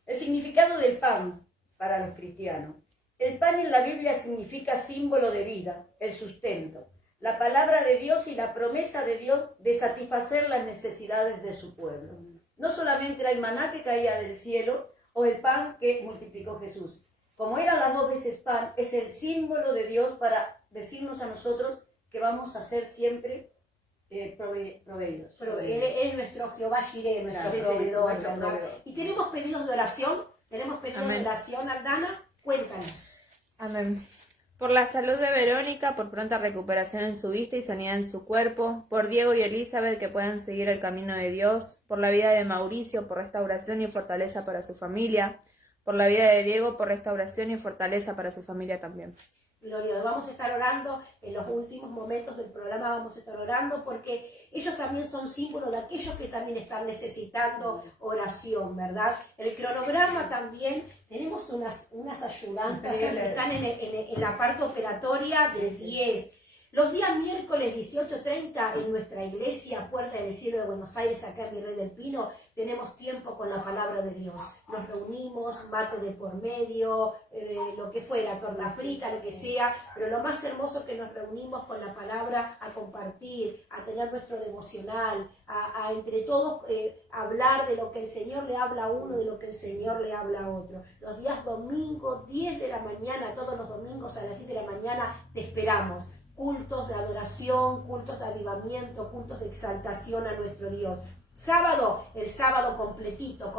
El significado del pan para los cristianos. El pan en la Biblia significa símbolo de vida, el sustento, la palabra de Dios y la promesa de Dios de satisfacer las necesidades de su pueblo. No solamente era el maná que caía del cielo o el pan que multiplicó Jesús. Como eran las dos veces pan, es el símbolo de Dios para decirnos a nosotros que vamos a ser siempre proveídos. Pero Él es nuestro Jehová Jireh, nuestro Sí, sí, proveedor, nuestro ¿verdad? proveedor. Y tenemos pedidos de oración. Tenemos pedidos Amén. de oración, Aldana. Cuéntanos. Amén. Por la salud de Verónica, por pronta recuperación en su vista y sanidad en su cuerpo, por Diego y Elizabeth que puedan seguir el camino de Dios, por la vida de Mauricio, por restauración y fortaleza para su familia, por la vida de Diego, por restauración y fortaleza para su familia también. Gloria a Dios. Vamos a estar orando en los últimos momentos del programa, vamos a estar orando porque ellos también son símbolos de aquellos que también están necesitando oración, ¿verdad? El cronograma también, tenemos unas ayudantes que están en la parte operatoria de 10. Los días miércoles 18:30 en nuestra iglesia Puerta del Cielo de Buenos Aires, acá en Virrey del Pino, tenemos tiempo con la palabra de Dios. Nos reunimos, mate de por medio, lo que fuera, torta frita, lo que sea, pero lo más hermoso es que nos reunimos con la palabra a compartir, a tener nuestro devocional, a entre todos hablar de lo que el Señor le habla a uno, de lo que el Señor le habla a otro. Los días domingos, 10 de la mañana, todos los domingos a las 10 de la mañana te esperamos. Cultos de adoración, cultos de avivamiento, cultos de exaltación a nuestro Dios. Sábado, el sábado completito.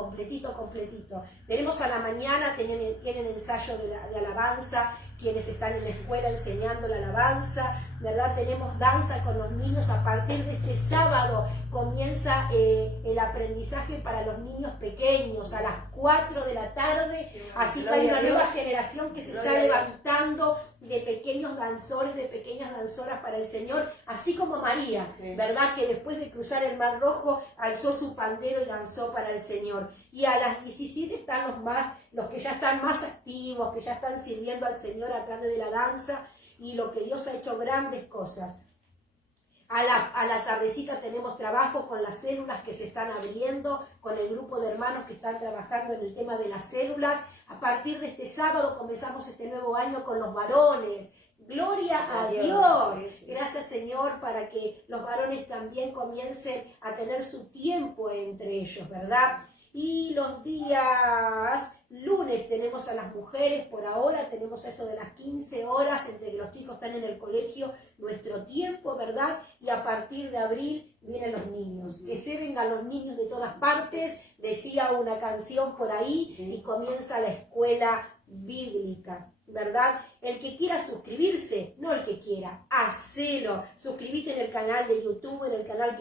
Tenemos a la mañana, tienen ensayo de alabanza, quienes están en la escuela enseñando la alabanza, ¿verdad? Tenemos danza con los niños. A partir de este sábado comienza el aprendizaje para los niños pequeños a las 4 de la tarde, así que hay una nueva generación que se está levantando de pequeños danzores, de pequeñas danzoras para el Señor, así como María, ¿verdad? Que después de cruzar el Mar Rojo alzó su pandero y danzó para el Señor. Y a las 17 están los que ya están más activos, que ya están sirviendo al Señor a través de la danza, y lo que Dios ha hecho grandes cosas. A la tardecita tenemos trabajo con las células que se están abriendo, con el grupo de hermanos que están trabajando en el tema de las células. A partir de este sábado comenzamos este nuevo año con los varones. Gloria a Dios. Gracias, Señor, para que los varones también comiencen a tener su tiempo entre ellos, ¿verdad? Y los días lunes tenemos a las mujeres, por ahora tenemos eso de las 15 horas, entre que los chicos están en el colegio, nuestro tiempo, ¿verdad? Y a partir de abril vienen los niños. Que se vengan los niños de todas partes, decía una canción por ahí, y comienza la escuela bíblica, ¿verdad? El que quiera suscribirse, no el que quiera, hacelo. Suscribite en el canal de YouTube, en el canal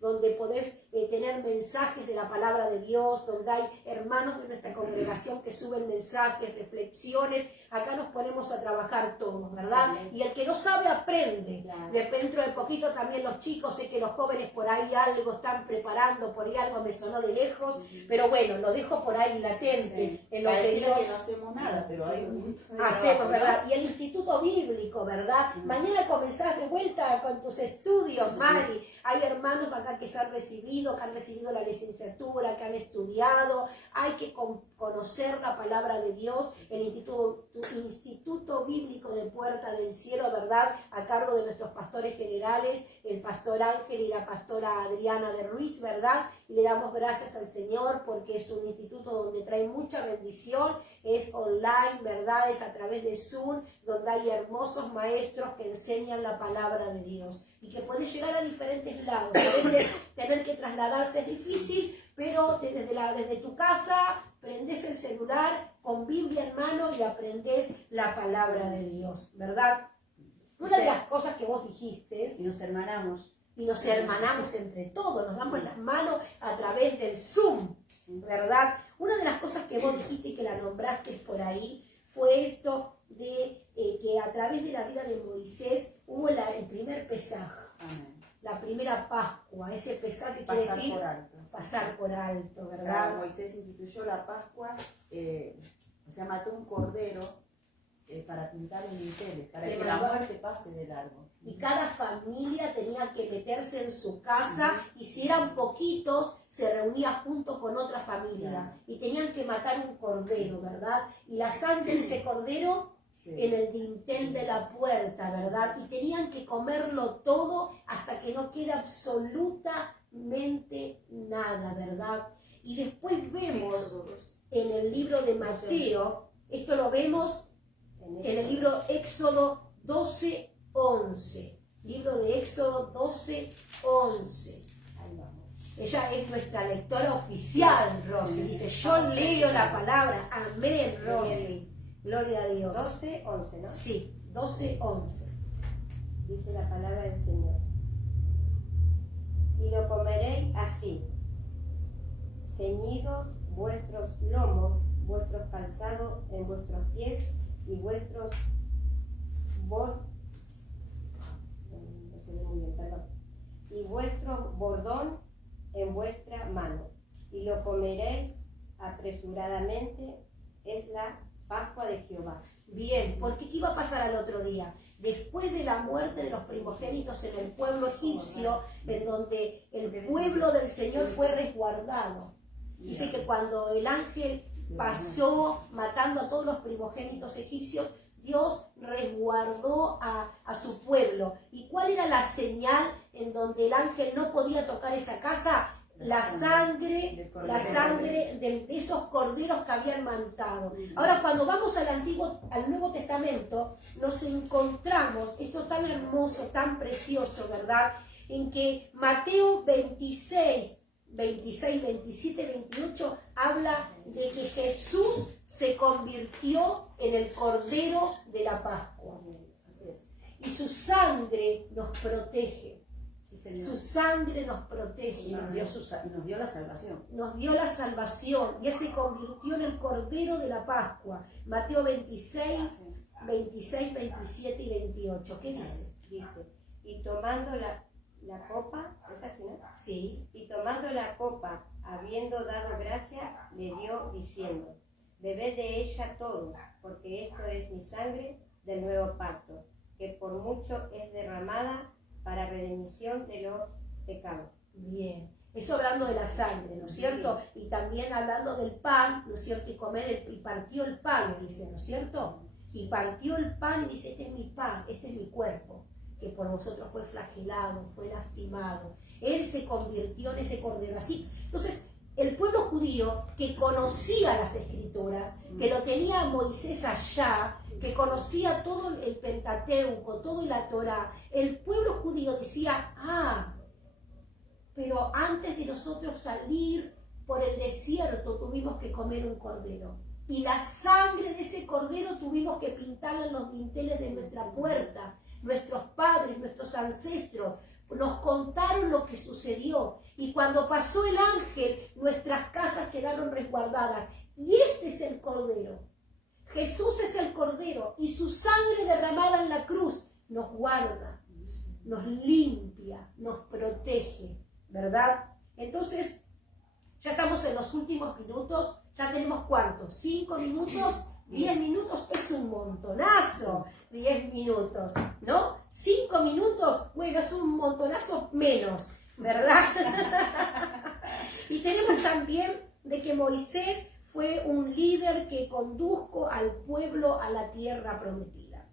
donde podés tener mensajes de la palabra de Dios, donde hay hermanos de nuestra congregación que suben mensajes, reflexiones. Acá nos ponemos a trabajar todos, ¿verdad? Y el que no sabe, aprende. Dentro de poquito también los chicos, sé que los jóvenes por ahí algo están preparando, por ahí algo me sonó de lejos, pero bueno, lo dejo por ahí latente. En lo que Dios... que no hacemos nada, pero hay un montón de hacemos, trabajo, ¿no? ¿verdad? Y el Instituto Bíblico, ¿verdad? Mañana comenzás de vuelta con tus estudios, Mari. Hay hermanos acá que se han recibido, que han recibido la licenciatura, que han estudiado. Hay que conocer la palabra de Dios. El Instituto Bíblico de Puerta del Cielo, ¿verdad? A cargo de nuestros pastores generales, el pastor Ángel y la pastora Adriana de Ruiz, ¿verdad? Y le damos gracias al Señor porque es un instituto donde trae mucha bendición. Es online, ¿verdad? Es a través de Zoom, donde hay hermosos maestros que enseñan la palabra de Dios y que puede llegar a diferentes lados. A veces tener que trasladarse es difícil, pero desde tu casa prendés el celular con Biblia en mano y aprendés la palabra de Dios, ¿verdad? Una de las cosas que vos dijiste, Y nos hermanamos. y nos hermanamos entre todos, nos damos las manos a través del Zoom, ¿verdad? Una de las cosas que vos dijiste y que la nombraste por ahí fue esto de que a través de la vida de Moisés hubo el primer Pesaj, Amén. la primera Pascua, ese Pesaj que quiere Pasar decir por alto. pasar por alto, ¿verdad? Claro, Moisés instituyó la Pascua, o sea, mató un cordero para pintar el dintel, para Le que la mandó- muerte pase del árbol. Y cada familia tenía que meterse en su casa y si eran poquitos se reunía junto con otra familia y tenían que matar un cordero, ¿verdad? Y la sangre de ese cordero Sí. en el dintel de la puerta, ¿verdad? Y tenían que comerlo todo hasta que no queda absolutamente nada, ¿verdad? Y después vemos en el libro de Mateo, esto lo vemos en el libro Éxodo 12:11. Libro de Éxodo 12:11. Ahí vamos. Ella es nuestra lectora oficial, Rosy. Dice, yo leo la palabra. Amén, Rosy. Gloria a Dios. 12, 11, ¿no? Sí, 12:11. Dice la palabra del Señor. Y lo comeréis así, ceñidos vuestros lomos, vuestros calzados en vuestros pies y vuestros no se ve muy bien, perdón. Y vuestro bordón en vuestra mano. Y lo comeréis apresuradamente, es la Pascua de Jehová. Bien, porque ¿qué iba a pasar al otro día? Después de la muerte de los primogénitos en el pueblo egipcio, en donde el pueblo del Señor fue resguardado. Dice que cuando el ángel pasó matando a todos los primogénitos egipcios, Dios resguardó a su pueblo. ¿Y cuál era la señal en donde el ángel no podía tocar esa casa? La sangre de esos corderos que habían matado. Ahora, cuando vamos al Nuevo Testamento, nos encontramos, esto tan hermoso, tan precioso, ¿verdad? En que Mateo 26, 27, 28 habla de que Jesús se convirtió en el Cordero de la Pascua. Y su sangre nos protege. Su sangre nos protege. Nos dio la salvación. Nos dio la salvación y Él se convirtió en el Cordero de la Pascua. Mateo 26, 27 y 28. ¿Qué dice? Dice, y tomando la copa, ¿es así, no? Sí. Y tomando la copa, habiendo dado gracia, le dio diciendo, bebed de ella todos, porque esto es mi sangre del nuevo pacto, que por mucho es derramada para redención de los pecados. Bien. Eso hablando de la sangre, ¿no es cierto? Y también hablando del pan, ¿no es cierto? Y partió el pan, dice, ¿no es cierto? Y partió el pan y dice, este es mi pan, este es mi cuerpo, que por vosotros fue flagelado, fue lastimado. Él se convirtió en ese cordero. Así, entonces, el pueblo judío que conocía las escrituras, que lo tenía Moisés allá, que conocía todo el Pentateuco, todo la Torá, el pueblo judío decía, pero antes de nosotros salir por el desierto tuvimos que comer un cordero. Y la sangre de ese cordero tuvimos que pintarla en los dinteles de nuestra puerta. Nuestros padres, nuestros ancestros nos contaron lo que sucedió. Y cuando pasó el ángel, nuestras casas quedaron resguardadas. Y este es el cordero. Jesús es el cordero. Y su sangre derramada en la cruz nos guarda, nos limpia, nos protege. ¿Verdad? Entonces, ya estamos en los últimos minutos. Ya tenemos ¿cuántos? 5 minutos, 10 minutos, es un montonazo. 10 minutos, ¿no? 5 minutos, bueno, es un montonazo menos, ¿verdad? Y tenemos también de que Moisés fue un líder que condujo al pueblo a la tierra prometida.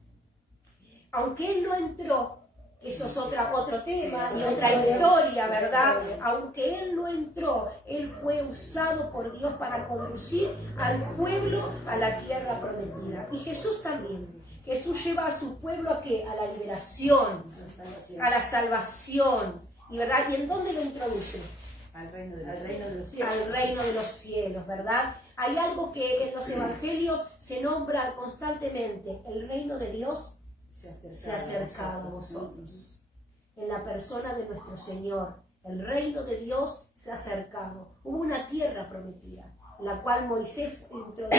Aunque él no entró, eso es otro tema y otra historia, ¿verdad? Aunque él no entró, él fue usado por Dios para conducir al pueblo a la tierra prometida. Y Jesús también. Jesús lleva a su pueblo ¿a qué? A la liberación, a la salvación. ¿Y verdad? ¿Y en dónde lo introduce? Al reino de al los reino de los cielos. cielos. al reino de los cielos, ¿verdad? Hay algo que en los evangelios se nombra constantemente, el reino de Dios se ha acercado a vosotros. En la persona de nuestro Señor, el reino de Dios se ha acercado. Hubo una tierra prometida, la cual Moisés introdujo,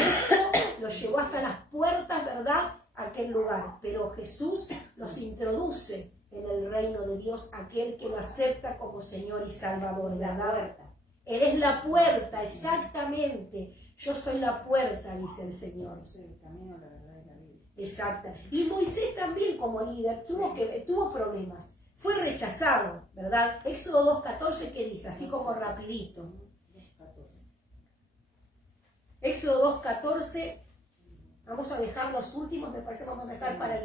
los llevó hasta las puertas, ¿verdad?, a aquel lugar. Pero Jesús los introduce en el reino de Dios, aquel que lo acepta como Señor y Salvador, La ¿verdad? puerta. Eres la puerta, exactamente. Yo soy la puerta, dice el Señor. Yo soy el camino, la verdad y la vida. Exacto. Y Moisés también como líder tuvo problemas. Fue rechazado, ¿verdad? Éxodo 2.14, ¿qué dice? Así como rapidito. Éxodo 2.14, vamos a dejar los últimos, me parece que vamos a dejar para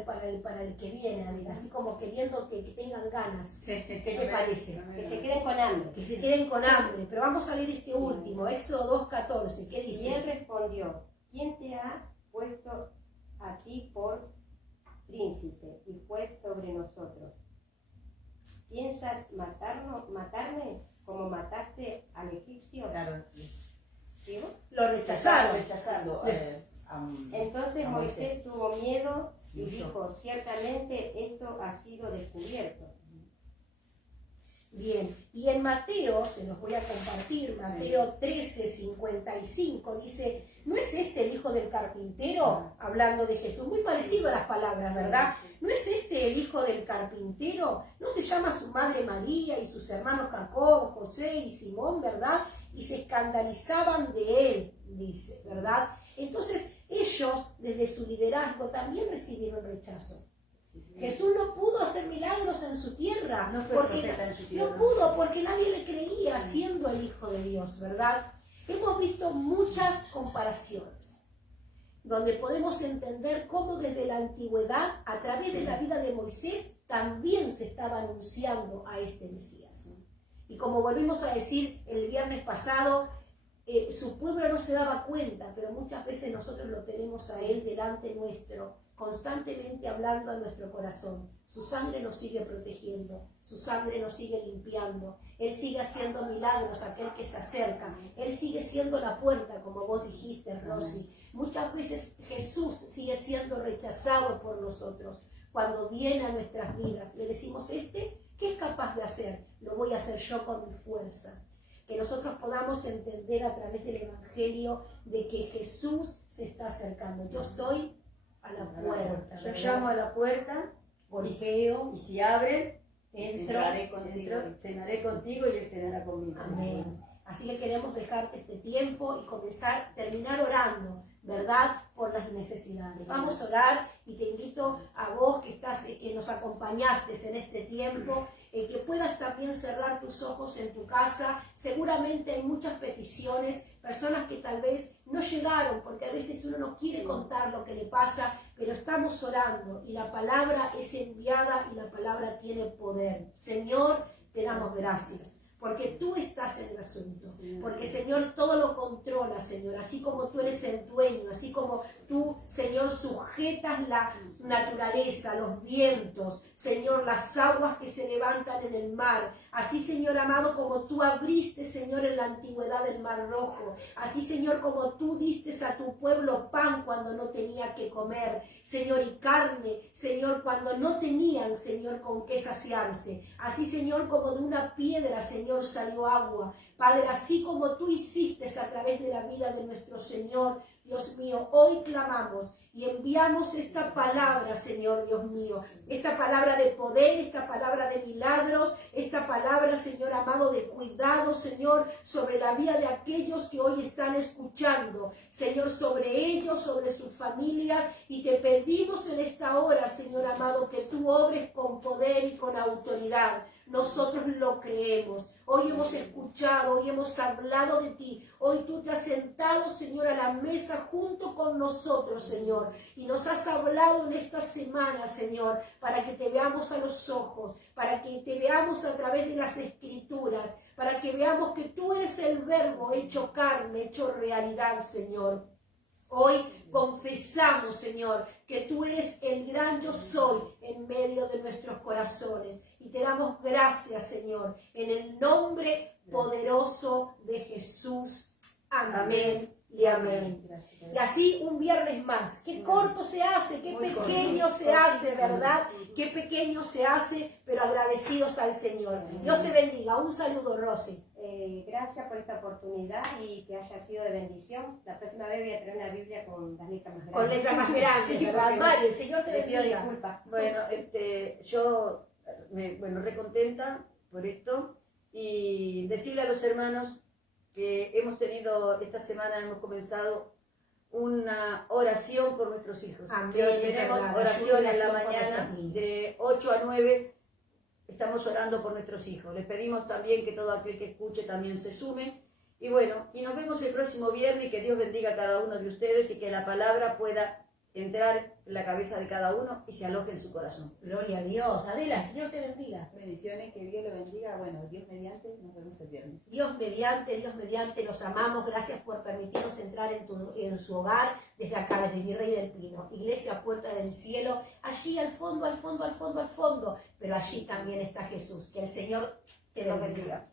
el que viene, así como queriendo que tengan ganas. ¿Qué te parece? Que se queden con hambre. Que se queden con hambre, pero vamos a leer este último, Éxodo 2.14, ¿qué Y dice? él respondió, ¿quién te ha puesto a ti por príncipe y juez sobre nosotros? ¿Piensas matarme como mataste al egipcio? Claro, ¿Sí? Lo rechazaron. rechazando Entonces a Moisés tuvo miedo y Huyó. dijo, ciertamente esto ha sido descubierto. Bien, y en Mateo, se los voy a compartir, Mateo 13:55, dice, ¿no es este el hijo del carpintero? Hablando de Jesús, muy parecido a las palabras, ¿verdad? ¿No es este el hijo del carpintero? ¿No se llama su madre María y sus hermanos Jacob, José y Simón, verdad? Y se escandalizaban de él, dice, ¿verdad? Entonces ellos, desde su liderazgo, también recibieron rechazo. Jesús no pudo hacer milagros en su tierra, No fue porque profeta en su tierra. no pudo, porque nadie le creía siendo el Hijo de Dios, ¿verdad? Hemos visto muchas comparaciones, donde podemos entender cómo desde la antigüedad, a través de la vida de Moisés, también se estaba anunciando a este Mesías. Y como volvimos a decir el viernes pasado, su pueblo no se daba cuenta, pero muchas veces nosotros lo tenemos a él delante nuestro, constantemente hablando a nuestro corazón. Su sangre nos sigue protegiendo, su sangre nos sigue limpiando. Él sigue haciendo milagros a aquel que se acerca. Él sigue siendo la puerta, como vos dijiste, Rosy. Muchas veces Jesús sigue siendo rechazado por nosotros. Cuando viene a nuestras vidas, le decimos, ¿qué es capaz de hacer? Lo voy a hacer yo con mi fuerza. Que nosotros podamos entender a través del Evangelio de que Jesús se está acercando. Yo estoy a la puerta. Yo llamo a la puerta, Golpeo, y si abren, entro. cenaré contigo y él cenará conmigo. Amén. Así que queremos dejarte este tiempo y terminar orando, ¿verdad? Por las necesidades. Vamos a orar y te invito a vos que nos acompañaste en este tiempo, que puedas también cerrar tus ojos en tu casa. Seguramente hay muchas peticiones, personas que tal vez no llegaron, porque a veces uno no quiere contar lo que le pasa, pero estamos orando y la palabra es enviada y la palabra tiene poder. Señor, te damos gracias. Porque tú estás en el asunto, porque Señor todo lo controla, Señor, así como tú eres el dueño, así como tú, Señor, sujetas la naturaleza, los vientos, Señor, las aguas que se levantan en el mar, así, Señor amado, como tú abriste, Señor, en la antigüedad el mar rojo, así, Señor, como tú diste a tu pueblo pan cuando no tenía que comer, Señor, y carne, Señor, cuando no tenían, Señor, con qué saciarse, así, Señor, como de una piedra, Señor, salió agua. Padre, así como tú hiciste a través de la vida de nuestro Señor, Dios mío, hoy clamamos y enviamos esta palabra, Señor, Dios mío, esta palabra de poder, esta palabra de milagros, esta palabra, Señor amado, de cuidado, Señor, sobre la vida de aquellos que hoy están escuchando, Señor, sobre ellos, sobre sus familias, y te pedimos en esta hora, Señor amado, que tú obres con poder y con autoridad. Nosotros lo creemos. Hoy hemos escuchado, hoy hemos hablado de ti. Hoy tú te has sentado, Señor, a la mesa junto con nosotros, Señor. Y nos has hablado en esta semana, Señor, para que te veamos a los ojos, para que te veamos a través de las Escrituras, para que veamos que tú eres el Verbo hecho carne, hecho realidad, Señor. Hoy confesamos, Señor, que tú eres el gran yo soy en medio de nuestros corazones. Y y te damos gracias, Señor, en el nombre poderoso de Jesús. Amén y amén. Gracias. Y así un viernes más. Qué corto se hace, qué Muy pequeño corto. se hace, ¿verdad? Qué pequeño se hace, pero agradecidos al Señor. Dios te bendiga. Un saludo, Rosy. Gracias por esta oportunidad y que haya sido de bendición. La próxima vez voy a traer una Biblia con las letras más grandes. Con letras más grandes, Sí, ¿verdad? porque Mario, el Señor te le pido bendiga. disculpas. Bueno, yo recontenta por esto y decirle a los hermanos que esta semana hemos comenzado una oración por nuestros hijos. Amén, Que hoy tenemos verdad, oración en la oración por mañana nuestros niños. de 8 a 9. Estamos orando por nuestros hijos. Les pedimos también que todo aquel que escuche también se sume. Y bueno, y nos vemos el próximo viernes y que Dios bendiga a cada uno de ustedes y que la palabra pueda entrar en la cabeza de cada uno y se aloje en su corazón. Gloria a Dios. Adela, el Señor te bendiga. Bendiciones, que Dios lo bendiga. Bueno, Dios mediante, nos vemos el viernes. Dios mediante, los amamos. Gracias por permitirnos entrar en su hogar desde acá, desde Virrey del Pino. Iglesia Puerta del Cielo, allí al fondo, pero allí también está Jesús. Que el Señor te bendiga.